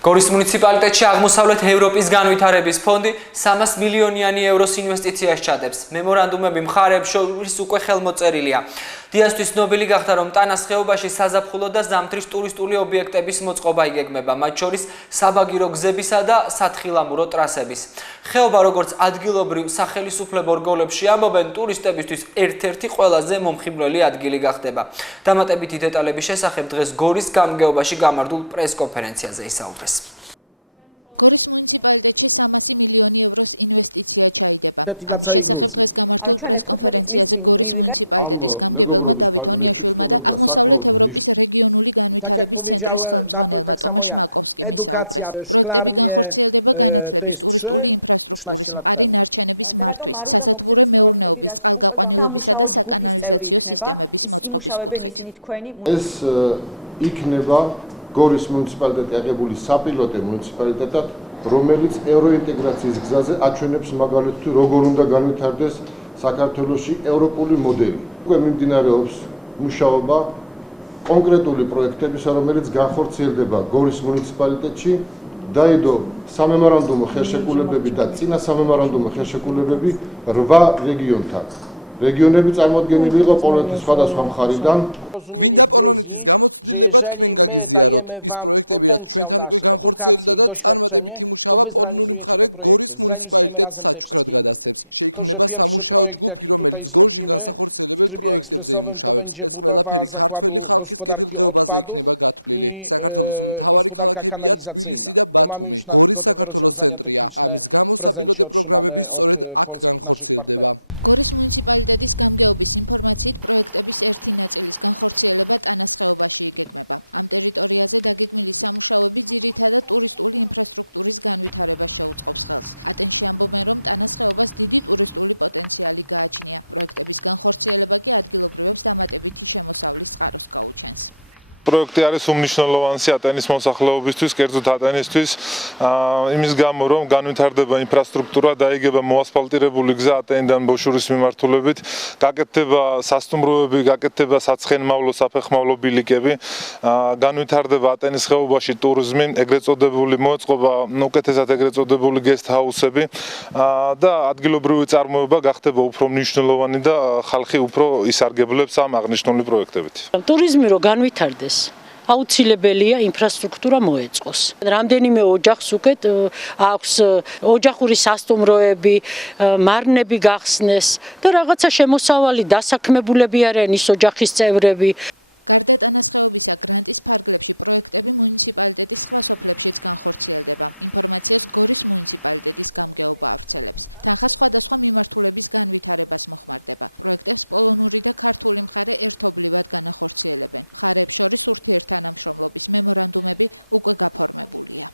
გორის მუნიციპალიტეტში აღმოსავლეთ ევროპის განვითარების ფონდი 300 მილიონიანი ევროს ინვესტიციას ჩადებს. მემორანდუმები მხარეებს შორის უკვე ხელმოწერილია. დიასთვის ცნობილი გახდა, რომ ტანას ხეობაში საზაფხულო და ზამთრის ტურისტული ობიექტების მოწყობა იგეგმება, მათ შორის საბაგირო გზებისა და სათხილამურო ტრასების. ხეობა, როგორც ადგილობრივ სახელისუფლებო ორგანოებში ამბობენ, ტურისტებისთვის ერთ-ერთი ყველაზე მომხიბვლელი ადგილი გახდება. დამატებითი დეტალების შესახებ დღეს გორის გამგეობაში გამართულ პრესკონფერენციაზე ისაუბრეს. გორის მუნიციპალიტეტში 300 მილიონი ევროს ინვესტიცია ჩაიდება. ამის შესახებ დღეს გამართულ პრესკონფერენციაზე გორის მუნიციპალიტეტის გამგებელმა დავით ონიაშვილმა და აღმოსავლეთ ევროპის რეგიონული განვითარების ცენტრის ხელმძღვანელმა ტომაშ მაკოვსკიმ ისაუბრეს. პროექტები განხორციელდება განათლების, ტურისტული ინფრასტრუქტურის, მყარი ნარჩენების მართვის, სასათბურე მეურნეობის, წყალგაყვანილობისა და საკანალიზაციო სისტემების მოწყობის კუთხით. ეს იქნება გორის მუნიციპალიტეტი აღებული საპილოტე მუნიციპალიტეტად, რომელიც ევროინტეგრაციის გზაზე აჩვენებს მაგალითად როგორ უნდა განვითარდეს საქართველოში ევროპული მოდელი. უკვე მიმდინარეობს მუშაობა კონკრეტული პროექტებისა, რომელიც განხორციელდება გორის მუნიციპალიტეტში. დაიდო სამემორანდუმო ხელშეკრულებები და წინა სამემორანდუმო ხელშეკრულებები 8 რეგიონთან. რეგიონები წარმოდგენილი იყო პოლონეთის სხვადასხვა მხარიდან. გვინდა პოლონეთის გამოცდილება თქვენ გაგიზიაროთ. ის პროექტები, რაც ჩვენთან უკვე განხორციელდა და წარმატებითი მუშაობა პოლონური მხარე გორის მუნიციპალიტეტს საჩუქრად გადასცემს. შეიქმნება სამუშაო ჯგუფი, რომელიც გორში განსახორციელებელ პროექტებზე იმუშავებს. ეს ყველაფერი ქართველი ხალხის კეთილდღეობაზე იქნება გათვლილი. საქართველოს მთავარი ქალაქებია თბილისი და ბათუმი. გორის საქართველოს ცენტრია. ამის გამო საპილოტე პროგრამები სწორედ აქ განხორციელდება. გორის მუნიციპალიტეტის გამგეობის ინფორმაციით პროექტების ერთი ნაწილის განხორციელება ტანას ხეობაში იგეგმება. ამ ტერიტორიაზე დაგეგმილი სამუშაოები ძირითადად ტურისტული ინფრასტრუქტურის განვითარებას შეუწყობს ხელს. ატენში ამბობენ, რომ ტანას ხეობას დიდი ტურისტული პოტენციალი გააჩნია. პროექტების განხორციელება კი ადგილობრივებს დამატებითი შემოსავლის წყაროს გაუჩენს. პროექტი არის უმნიშვნელოვანესი ატენის მოსახლეობისთვის, კერძოდ ატენისთვის, იმის გამო, რომ განვითარდება ინფრასტრუქტურა, დაიგება მოასფალტირებული გზა ატენიდან ბოშურის მიმართულებით, გაკეთდება სასტუმროები, გაკეთდება საცხენმავლო, საფეხმავლო ბილიკები, განვითარდება ატენის ხეობაში ტურიზმი, ეგრეთ წოდებული მოეწყობა, უკეთესად ეგრეთ წოდებული guest house-ები და ადგილობრივი წარმოება გახდება უფრო მნიშვნელოვანი და ხალხი უფრო ისარგებლებს ამ აღნიშნული პროექტებით. ტურიზმი რო განვითარდეს აუცილებელია ინფრასტრუქტურა მოეწყოს. რამდენიმე ოჯახს უკეთ აქვს ოჯახური სასტუმროები, მარნები გახსნეს და რაღაცა შემოსავალი დასაქმებულები არიან ის ოჯახის წევრები. გარდა ტანას ხეობისა გრანტის ფარგლებში პროექტები მუნიციპალიტეტის სხვა სოფლებშიც განხორციელდება. ინფორმაციას გორის მუნიციპალიტეტის გამგეობა ავრცელებს. თანხა სხვადასხვა მიმართულების განვითარებას მოხმარდება. პროექტებს პოლონური და ქართული მხარე ერთობლივად განახორციელებენ. მხარეებს შორის ურთიერთთანამშრომლობის მემორანდუმები უკვე გაფორმებულია.